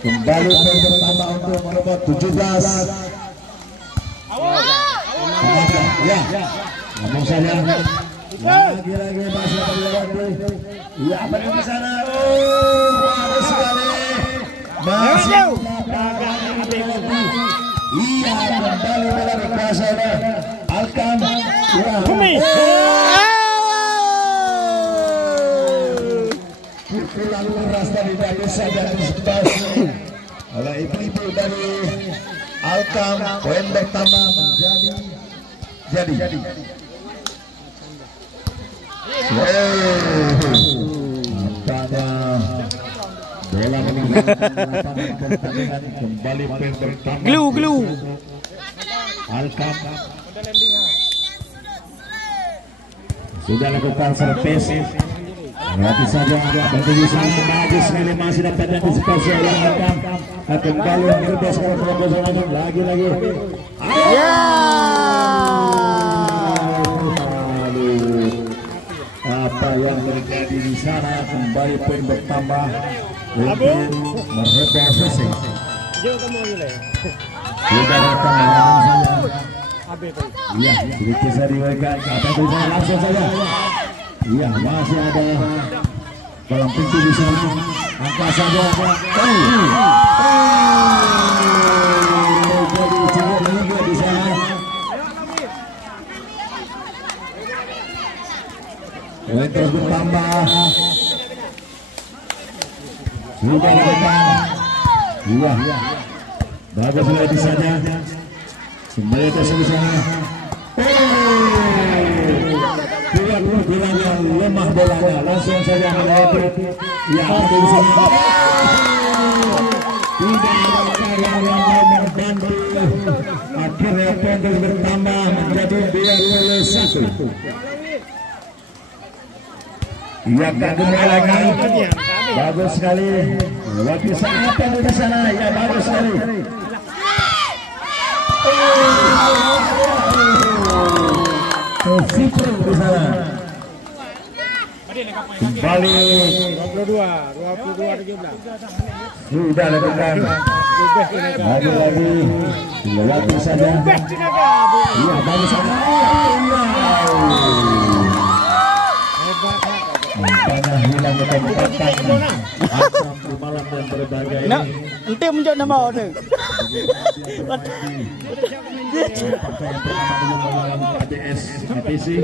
Kembali pertama untuk nomor 17. Ya, ngomong saja. Lagi masih terlewati. Ya, apa yang di sana? Oh, bagus sekali. Masih iya, kembali melalui kuasanya Alkam. Pukulan keras dari Danusa dan Disipasi oleh ibu-ibu dari Alkam. Poin pertama menjadi jadi. Nampaknya bola meninggalkan pertandingan. Kembali poin pertama. Glue. Alkam sudah lakukan servis. Berarti saja bagi di sana maju sekali masih dapat antisipasi oleh Alkam. Kembali merebas ke pertandingan lagi. Ya. Apa yang terjadi di sana? Kembali poin bertambah untuk merebas racing. Sudah datang saja. Iya, sedikit bisa diwakilkan. Apa itu langsung saja. Iya, masih ada dalam pintu di sana. Angka saja. Jadi di sana. Poin terus bertambah. Sudah lakukan. Iya. Bagus lagi saja. Kembali ke sana. Bilangnya lemah bolanya, langsung saja melewati. Ya, ada di sana. Tidak ada cara yang membantu. Akhirnya poin terus bertambah menjadi 2-1. Iya, kembali lagi. Bagus sekali. Lewati sana apa di sana? Ya, bagus sekali. Fikri di sana. Kembali 22-17. sudah lakukan. Lagi lewati saja. Iya, bagus saja. Nampaknya hilang ketempatan. Asam di malam yang berbagai. Nanti muncul nama orang. ABS APC.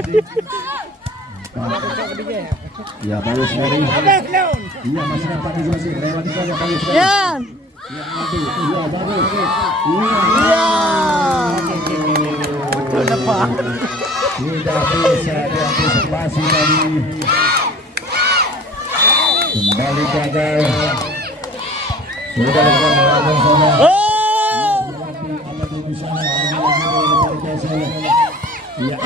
Ya, bagus sekali. Iya, masih nampak di sini. Lewati saja, bagus sekali. Ya. Iya, bagus. Iya. Betul nampak. Tidak bisa diantisipasi tadi. Kembali gagal. Sudah lakukan sana. Apa di sana? Iya.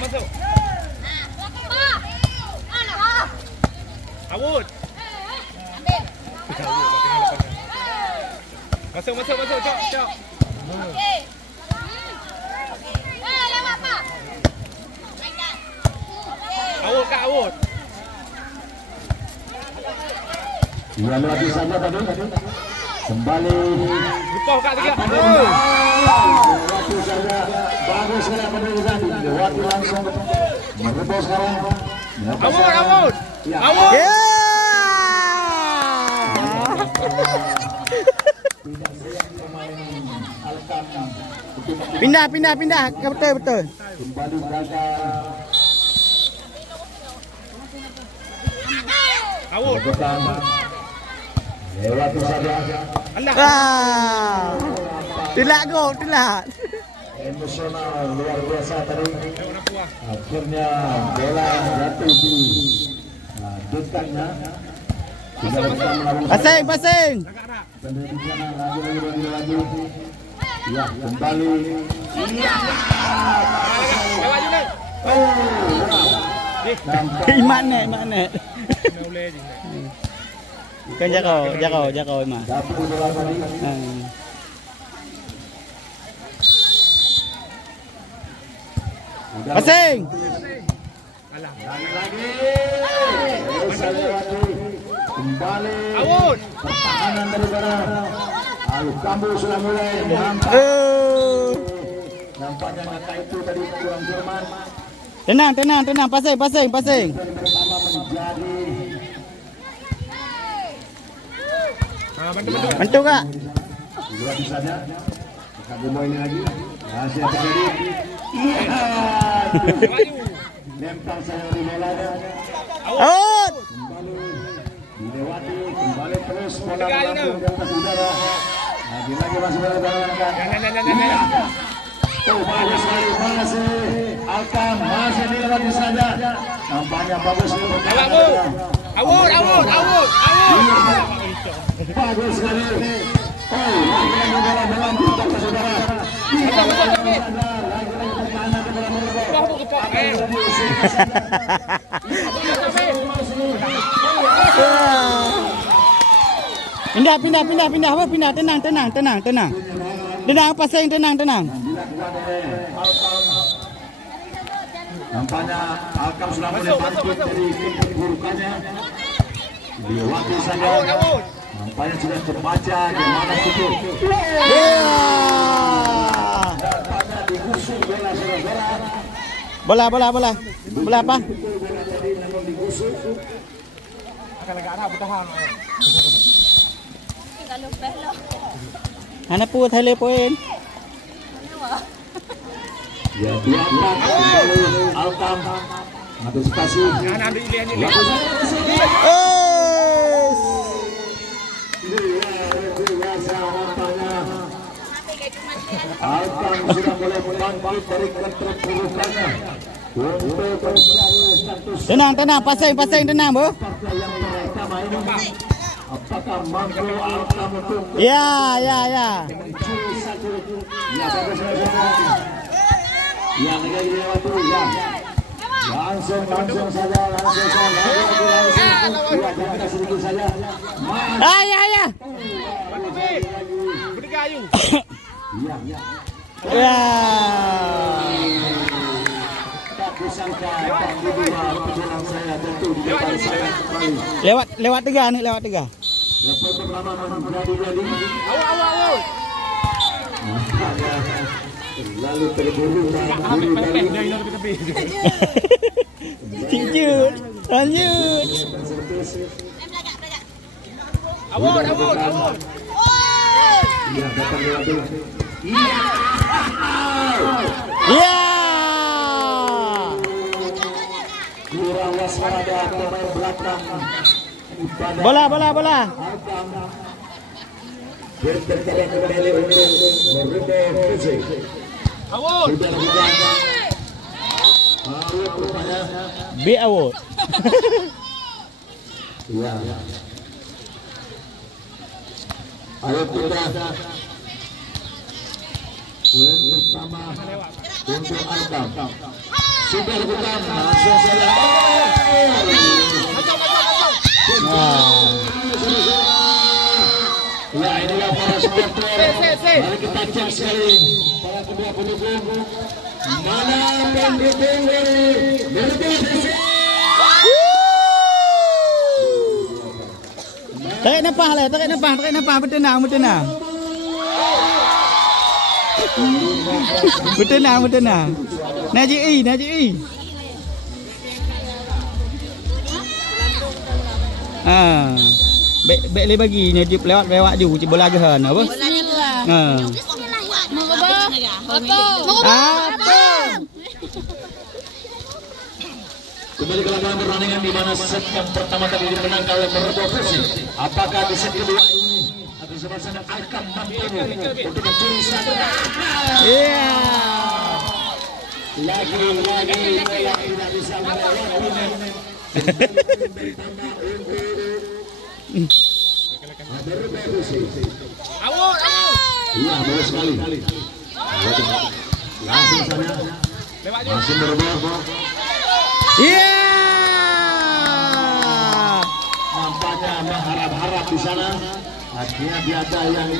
Masuk. Awud. Masuk, cok. Awud. Iya, lagi saja tadi. Kembali. Lupa Kak 3. Lagi saja. Bagus sekali penerimaan. Lewati langsung. Merebos sekarang. Awud. Ya. Pindah. Betul. Kembali gagal. Awud. Lewati saja. Tidak. Emosional luar biasa tadi. Akhirnya bola jatuh di dekatnya. Pasing. Dan di sana lagi. Ya, kembali. Iya. Lewat juga. Iman nek. Boleh je. Kan jakau Iman. Dapur bola tadi. Pasing. Alah. Lagi. Kembali. Out. Pertahanan daripada Al-Kambu sudah mulai nampak. Nampaknya kata itu tadi kurang Jerman. Tenang. Pasing. Pertama menjadi Bantu. Bantu Kak. berarti saja. Kita gemuk ini lagi. Masih terjadi. Lempar saya di bolanya. Out. Kembali dilewati, kembali terus bola Tegak, melambung di atas udara. Lagi masih berjalan. Jangan. Oh, bagus sekali, masih Alkam, masih dilewati saja. Nampaknya bagus. Out. Bagus sekali. Oh, lagi bola melambung di atas udara. Lagi pertahanan daripada Morocco. Bahu kepak. Pindah. Apa pindah? Tenang. Tenang, pasing, tenang. Dilakukan oleh Alkam. Nampaknya Alkam sudah mulai bangkit dari keburukannya. Dilewati saja. Out. Nampaknya sudah terbaca di mana situ. Nampaknya digusur bola saudara. Bola apa? Bola tadi namun digusur. Akan agak arah bertahan. Ana pu Thailand poin. Ya, diangkat kembali Alkam. Antisipasi. Jangan ambil ilian ni. Alkam sudah mulai bangkit dari keterpurukannya untuk mencari status Tenang, pasing, tenang, Bu. partai yang pertama ini. Apakah mampu Alkam untuk Ya. mencuri satu? Ya, bagus saja. Ya, lagi dilewati. Ya. Langsung saja. Ya, jangan sedikit saja. Ya. Berdekat ayu. Ya. Ya. Tak kusangka kedua penyerang saya tentu di depan saya kembali. Lewat tiga. Yang pertama menjadi Out. nampaknya lalu terburu dari Dari tepi. Lanjut. Out. Ya, datang lewat dulu. Ya. Kurang waspada pemain belakang. Bola. Alkam bertertarik kembali untuk Morocco FC. Out. Sudah lakukan. Rupanya. Be out. Ya. Ayo kita. Poin pertama untuk Alkam. Sudah lakukan. Langsung saja. Ya, inilah para supporter. Mari kita cek sekali para kedua pendukung. Mana pendukung dari Morocco FC? Tarik nafas, bertenang. Bertenang. Naji. Bek le bagi ni lewat ju bola gehan apa? Apa? Kembali ke lapangan pertandingan di mana set yang pertama tadi dimenangkan oleh Morocco FC. Apakah di set kedua ini akan sama-sama Alkam mampu untuk mencuri satu? Iya. Lagi tidak bisa melewati. Out. Iya, bagus sekali. Langsung saja. Lewat je. Masih berbobot. Iya. Nampaknya mengharap-harap di sana. Akhirnya dia yang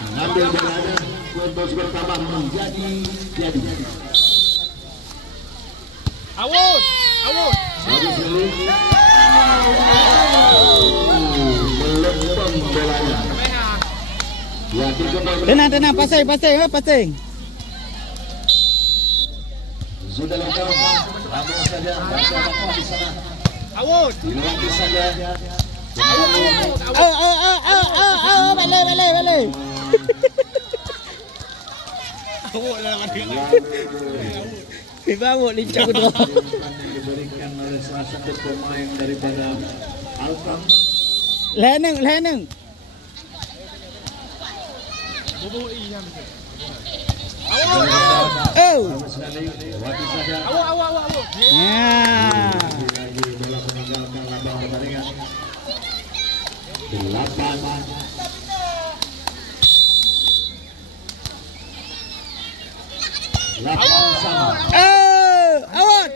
mengambil bolanya untuk bertambah menjadi jadi. Awut. Awut. Bagus sekali. Melempem bolanya. Merah. Ya, Tenang, pasing. sudah lengkap. Langsung saja. Baca di sana. Awut. Dilewati saja. Balik. Awut lewat dia. Bawa lincah kedua. Diberikan oleh salah satu pemain daripada Alkam. Leneng. Bobo yang betul. Awut. Oh. Sekali lewati saja. Awut. Ya. Lagi bola meninggalkan lapangan pertandingan. 8 sama. Awut.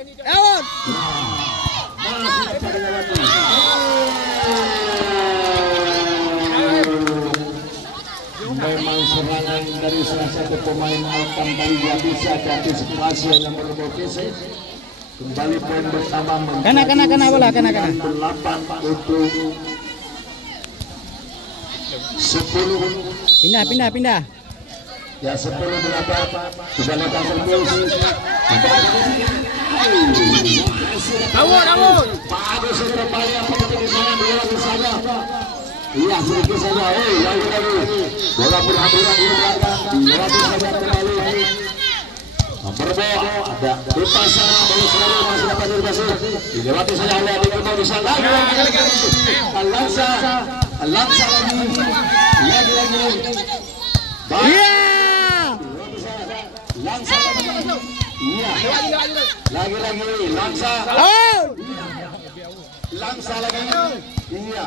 Masih pada lewati. Memang serangan dari salah satu pemain Alkam tadi dia bisa diantisipasi oleh nomor Kese. Kembali poin bertambah menjadi Kena bola, kena. 8 untuk 10. Pindah. Ya 10 berapa? Sudah lepas servis. Awut. Bagus kembali apa yang di sana di sana. Iya sedikit saja. Lagi. Bola berhamburan di belakang. Dilewati saja kembali. Berbeda ada di pasar bagus sekali masih dapat dirbasi. Dilewati saja oleh di kembali di sana. Alansa lagi. Iya. Langsa lagi. Iya. Lagi. Langsa. Out. Langsa lagi. Iya.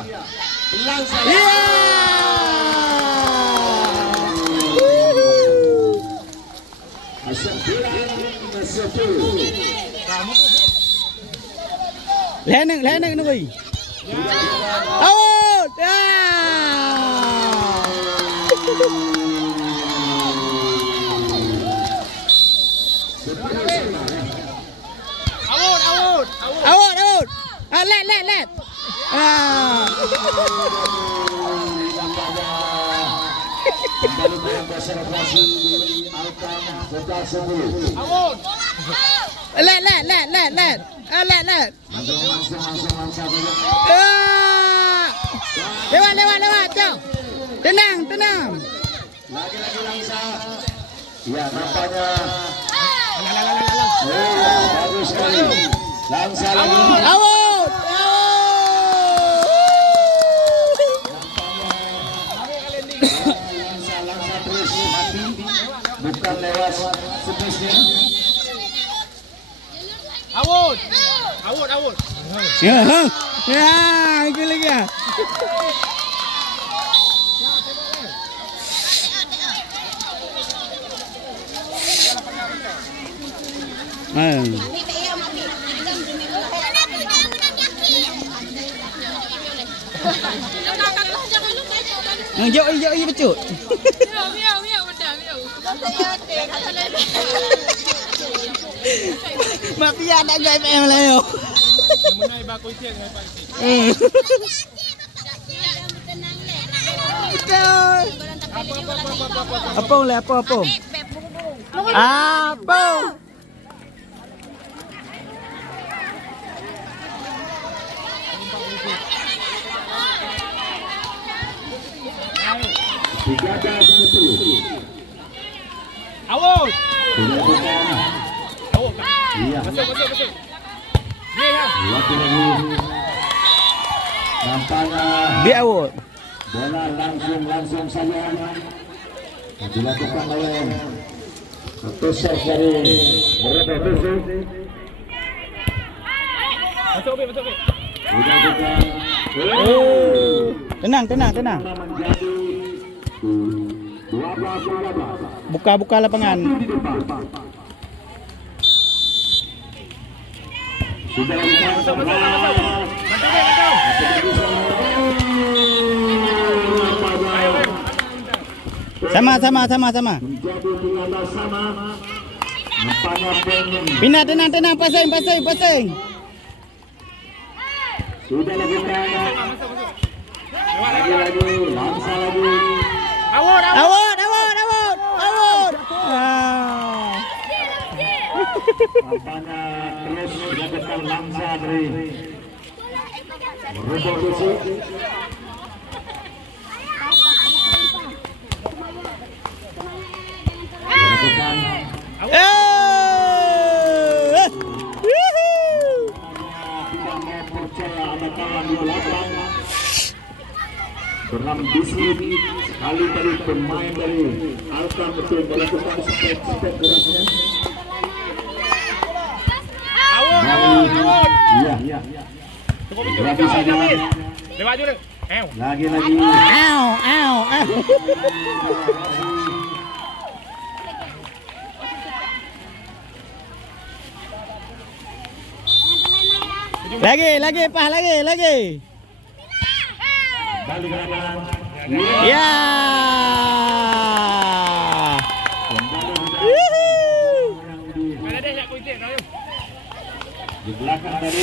Langsa. Iya. Leneng nuy. Out. Awut. Let. Kembali konsentrasi Alkam sudah 10. Awut. Let. Langsung saja. Lewat, jauh. Tenang. Lagi Langsa. Ya nampaknya. Bagus sekali. Langsa lagi. Awut. Langsa terus hati. Bukan lewat seterusnya. Awut. Ya, itu lagi ya. Hijau becut. Mati anak gue PM lah yo. Menai bakul siang dengan Pak Isi. Apa? Awut. Iya. Masuk. Dia. Lagi. Nampaknya Dia awut. bola langsung saja dilakukan oleh Tusuk dari berapa tusuk. Masuk. Dilakukan. Tenang. Menjadi 12-13. Buka lapangan. Di depan. Sudah lakukan Masuk. Mantu dia, mantu. Ayo. Sama. menjadi penanda sama. Nampaknya pun Pindah, tenang, pasing. sudah lakukan. Masuk. Lagi, langsa lagi. Awut. Awut. Ah. Nampaknya terus dilakukan langsa dari merubah posisi. Dilakukan Yuhu. tidak mau percaya ada kawan di belakang. Dalam disiplin sekali tadi pemain dari Alkam betul melakukan step geraknya. Awut. Iya. Cukup itu. Lagi saja. Lewat juga. Lagi. Au. Lagi, Pah, lagi. Balik ke kanan. Ya. Mana dia nak kuitik kau? Di belakang tadi.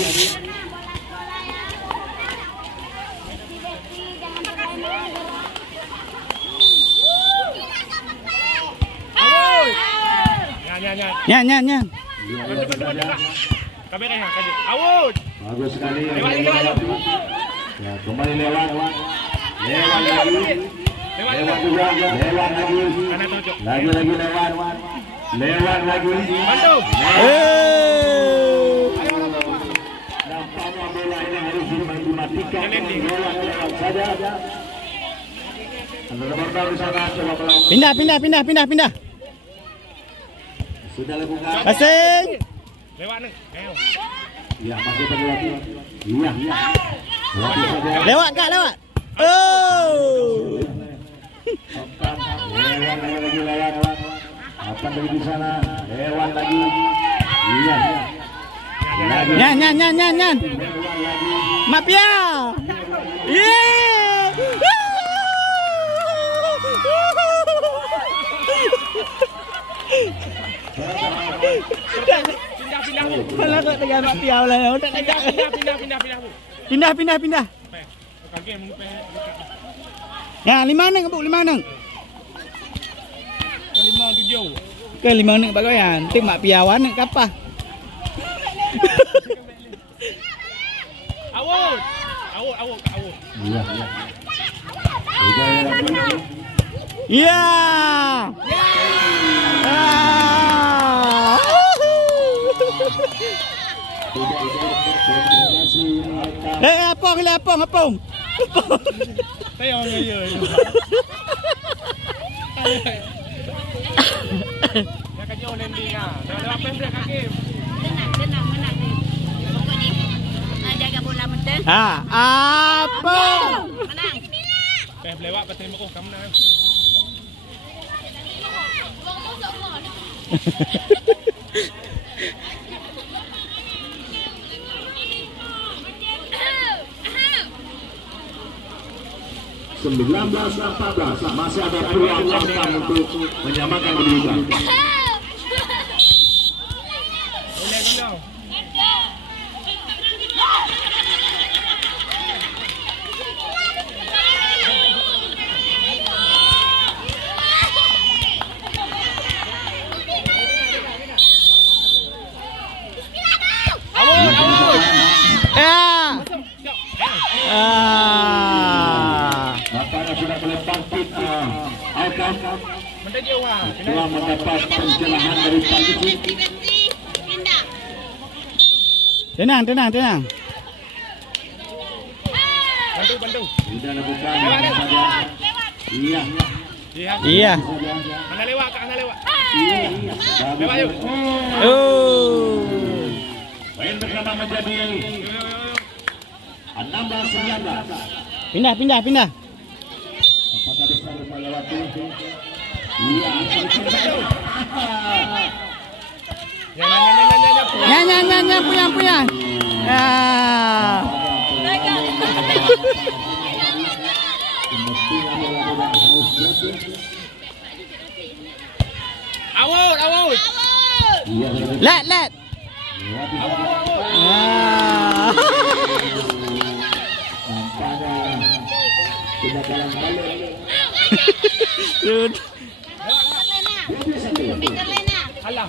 Awut. Nyan. Nyan. Bantu. Kami kan kaji. Awut. Bagus sekali. Lewat. Ya, kembali lewat lagi. Lewat Lewat juga. Lewat lagi. Kanan tunjuk. Lagi lewat. Lewat lagi. Bantu. Nampaknya bola ini harus dimatikan. Lewat saja. Ada nomor baru di sana. Coba pelan. Pindah. Sudah lakukan. Pasing. Lewat ni. Ya, masih lagi. Iya. Lagi saja. Lewat. Oh. Lewat. Apa lagi di sana? Lewat lagi. Iya. Nyan. Lewat lagi. Mapia. Pindah. Kalau tak tegar mapia lah, tak tegar. Pindah. Kaki mengupin. Ya, 5 neng, Bu, 5 neng. 5-7. Ke 5 neng bagoyan. Tik mak piawan neng kapah. Awut. Iya. Tiga lagi. Ya. Apong. Tayo ngayon. Nak kacau landing ah. Dah apa yang kaki? Tenang. Pokok ni jaga bola betul. Apong. Menang. Lewat pasal mak kamu nak. Sembilan belas 14 masih ada peluang Alkam untuk menyamakan kedudukan. Boleh kau. Nampaknya sudah boleh bangkit Alkam Menteri dia wah. telah mendapat pencerahan dari Pak Kecil. Pindah. Tenang. Bantu. Sudah lakukan saja. Iya. Iya. Ana lewat. Lewat yuk. Oh. Main bersama menjadi 16-19. Pindah. Apakah bisa melewati? Iya. Nya, punya. Ah. Awut. Let. Ah. Dude. Peter Lena. Alah.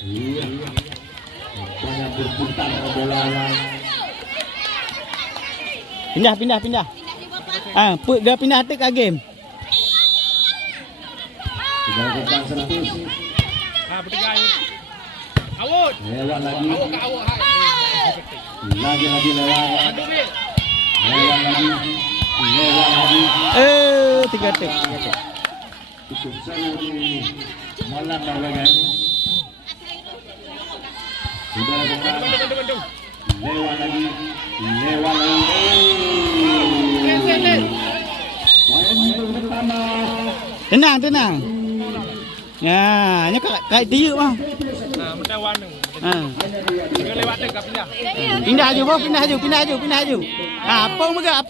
Iya. Nampaknya berputar bola. Pindah. Pindah di bapak. Ah, dia pindah ke game. Sudah lakukan 100. Nah, bertiga ayo. Awut. Lewat lagi. Awut ke awut. Hai. Lagi lewat. Aduh, Bil. Lewat lagi. 3 tik. Cukup seru di malam lawangan. Sudah lakukan. Bandung. Lewat lagi. Let. Main yang pertama. Tenang. Ya, ini kayak tiup mah. Nah, mentah warna. Ah. Dia lewat dek pindah. Pindah aju. Ah, apa mega?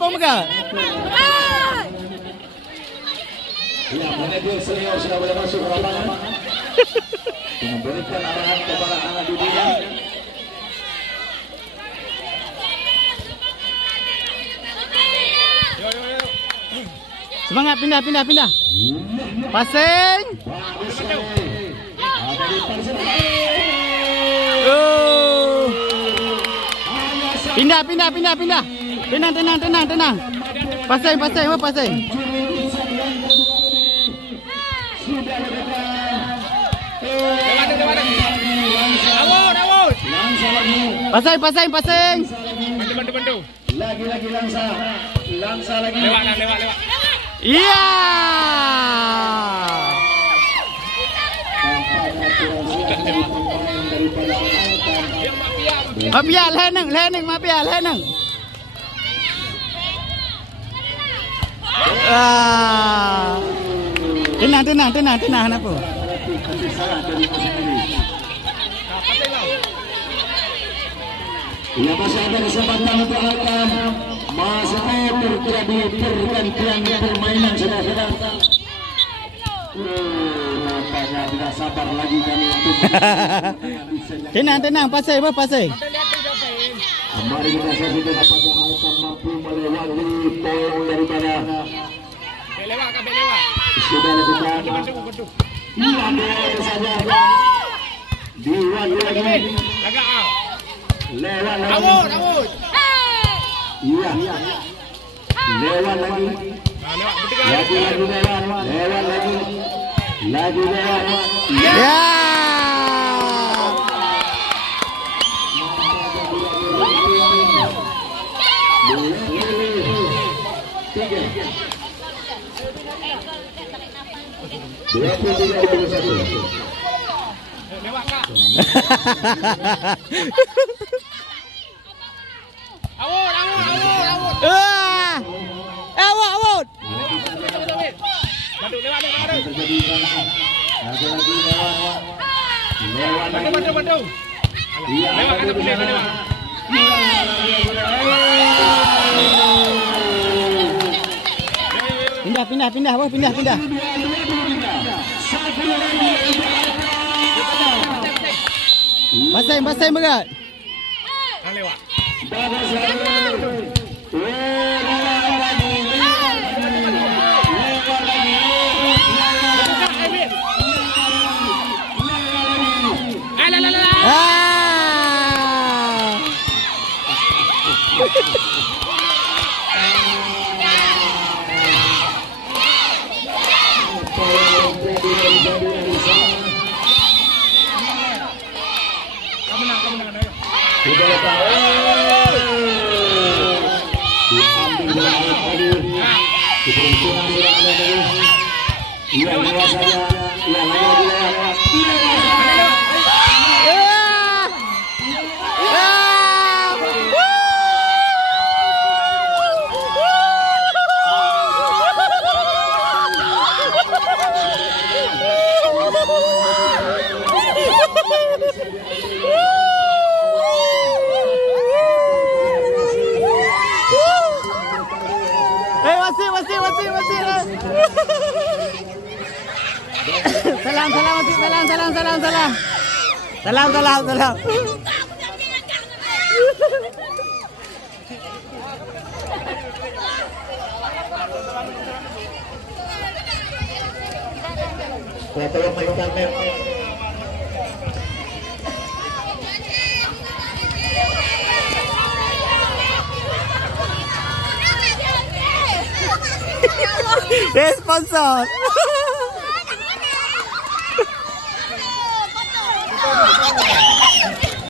Ya, manajer senior sudah boleh masuk ke lapangan. Memberikan arahan kepada anak didiknya. Yo. Semangat pindah. Passing. Bagus sekali. Ada di pasir. Oh. Pindah. Tenang. Passing. Awut. Langsa lagi. Passing. Bantu. Lagi langsa lagi. Lewat. Iya. Mafia leneng. Ah. Tenang kenapa? Ya, masih ada kesempatan untuk akan masuk terjadi pergantian permainan saudara-saudara. Nampaknya tidak sabar lagi kami untuk Tenang, pasai. kembali kita saksikan apakah akan mampu melewati poin daripada Lewat. sudah lakukan. Bantu. Iya, dua saja. Diwanti lagi. Agak Lewat lagi. Awut. Iya. Lewat lagi. Nah, lewat bertiga. Lagi lewat lagi. Ya. Lewat, Kak. Awut. Awut. Bantu lewat. Lewat. Bantu. Lewat kata boleh lewat. Pindah. Pasai berat. Nah, lewat. Ah. Masih. Salam. Tolong mainkan net. Sponsor.